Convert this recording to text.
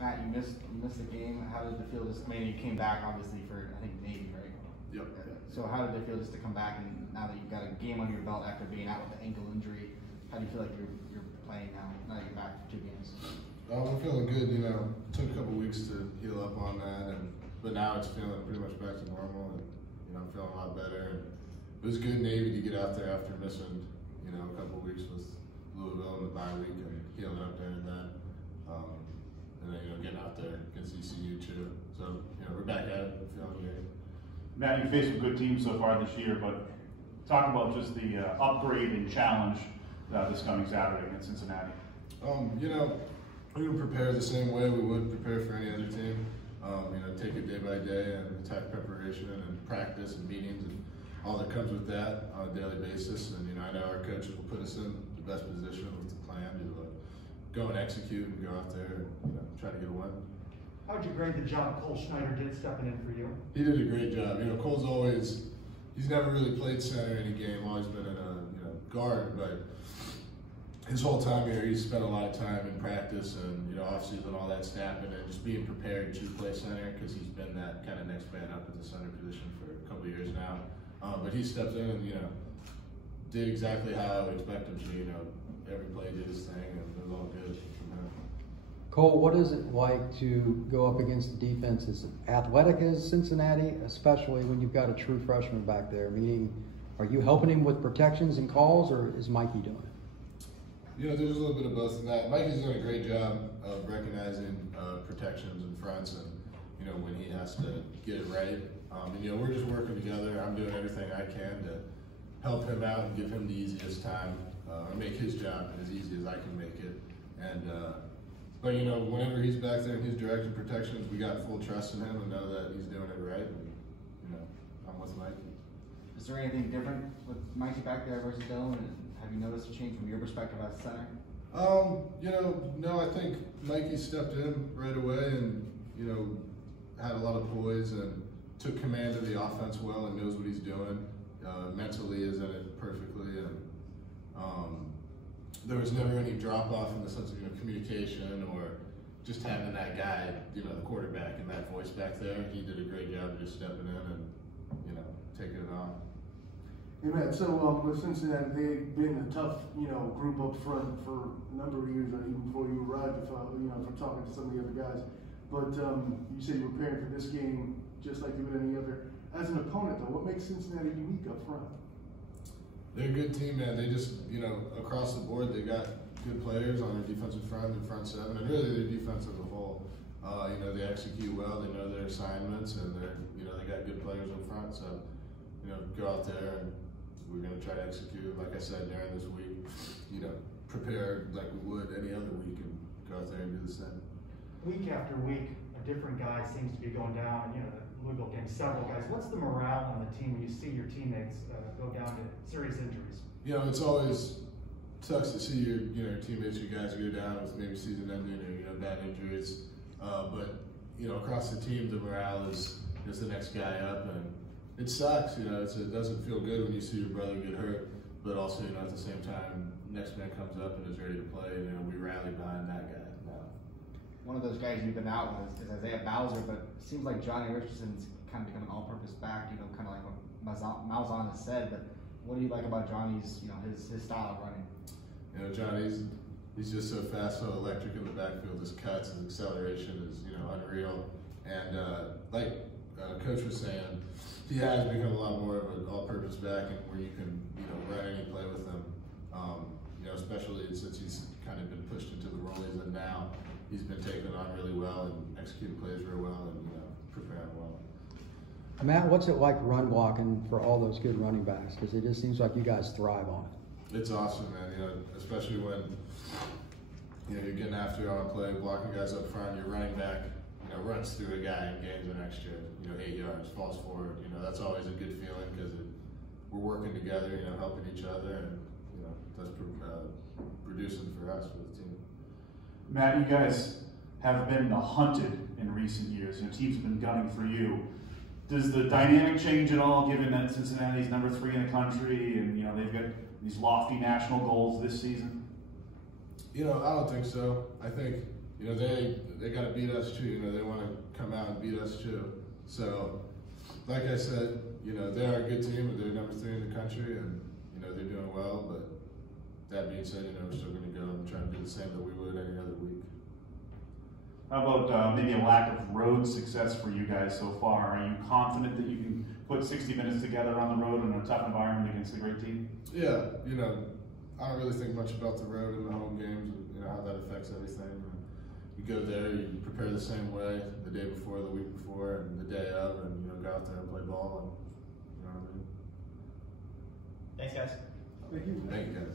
Matt, you missed the game. How did it feel? Just, I mean, you came back obviously for I think Navy, right? Yep. So how did it feel just to come back and now that you've got a game under your belt after being out with the ankle injury? How do you feel like you're playing now? Now that you're back for 2 games. I'm feeling good. You know, it took a couple weeks to heal up on that, but now it's feeling pretty much back to normal, and you know, I'm feeling a lot better. And it was good Navy to get out there after missing a couple weeks with Louisville in the bye week and healing up there and then. And then getting out there against ECU too. So we're back at it, feeling good. Matt, you faced some good teams so far this year, but talk about just the upgrade and challenge this coming Saturday against Cincinnati. We would prepare the same way we would prepare for any other team. Take it day by day and attack preparation and practice and meetings and all that comes with that on a daily basis. And I know our coaches will put us in the best position with the plan to go and execute and go out there and try to get a win. How would you grade the job Cole Schneider did stepping in for you? He did a great job. Cole's he's never really played center in any game, always been in a guard, but his whole time here, he's spent a lot of time in practice and off-season, all that snapping and just being prepared to play center because he's been that kind of next man up at the center position for a couple of years now. But he stepped in and did exactly how I would expect him to. Every play did his thing, and it was all good from him. Cole, what is it like to go up against the defense as athletic as Cincinnati, especially when you've got a true freshman back there? Meaning, are you helping him with protections and calls, or is Mikey doing it? There's a little bit of both in that. Mikey's doing a great job of recognizing protections and fronts and, when he has to get it right. And, we're just working together. I'm doing everything I can to help him out and give him the easiest time, or make his job as easy as I can make it. And, but whenever he's back there in his direction protections, we got full trust in him and know that he's doing it right. And, I'm with Mikey. Is there anything different with Mikey back there versus Dylan? Have you noticed a change from your perspective as center? No, I think Mikey stepped in right away and, had a lot of poise and took command of the offense well and knows what he's doing. Mentally is in it perfectly, and there was never any drop off in the sense of communication or just having that guy, the quarterback and that voice back there. He did a great job of just stepping in and taking it on. Hey Matt, so with Cincinnati, they've been a tough group up front for a number of years, even before you arrived. If I'm talking to some of the other guys, but you said you were preparing for this game just like you would any other. As an opponent, though, what makes Cincinnati unique up front? They're a good team, man. They just, across the board, they got good players on their defensive front and front seven, and really their defense as a whole. They execute well. They know their assignments, and they got good players up front. So, go out there and we're going to try to execute, like I said, during this week. Prepare like we would any other week, and go out there and do the same. Week after week, a different guy seems to be going down. The Louisville game, several guys. What's the morale on the team when you see your teammates go down to serious injuries? It's always sucks to see your teammates, your guys go down with maybe season-ending or bad injuries. But across the team, the morale is the next guy up, and it sucks. It doesn't feel good when you see your brother get hurt, but also at the same time, next man comes up and is ready to play. We rally behind that guy. One of those guys you've been out with is Isaiah Bowser, but it seems like Johnny Richardson's kind of become an all-purpose back, kind of like what Malzahn has said. But what do you like about Johnny's, his style of running? Johnny's he's just so fast, so electric in the backfield. His cuts, his acceleration is unreal. And like Coach was saying, he has become a lot more of an all-purpose back, and where you can run any play with him. Especially since he's kind of been pushed into the role he's in now. He's been taking it on really well and executing plays real well and preparing well. Matt, what's it like run blocking for all those good running backs? Because it just seems like you guys thrive on it. It's awesome, man. Especially when you're getting after it on a play, blocking guys up front. Your running back runs through a guy and gains an extra 8 yards, falls forward. That's always a good feeling because we're working together, helping each other, and that's producing for us, for the team. Matt, you guys have been hunted in recent years. Teams have been gunning for you. Does the dynamic change at all, given that Cincinnati's number 3 in the country, and they've got these lofty national goals this season? I don't think so. I think you know, they got to beat us too. You know, they want to come out and beat us too. So, like I said, you know, they're a good team, and they're number 3 in the country, and you know they're doing well. But that being said, you know, we're still going to go and try and do the same that we would any other week. How about maybe a lack of road success for you guys so far? Are you confident that you can put 60 minutes together on the road in a tough environment against a great team? Yeah, you know, I don't really think much about the road and the home games, and you know how that affects everything. You go there, you prepare the same way the day before, the week before, and the day of, and you know, go out there and play ball. And you know what I mean. Thanks, guys. Thank you. Thank you, guys.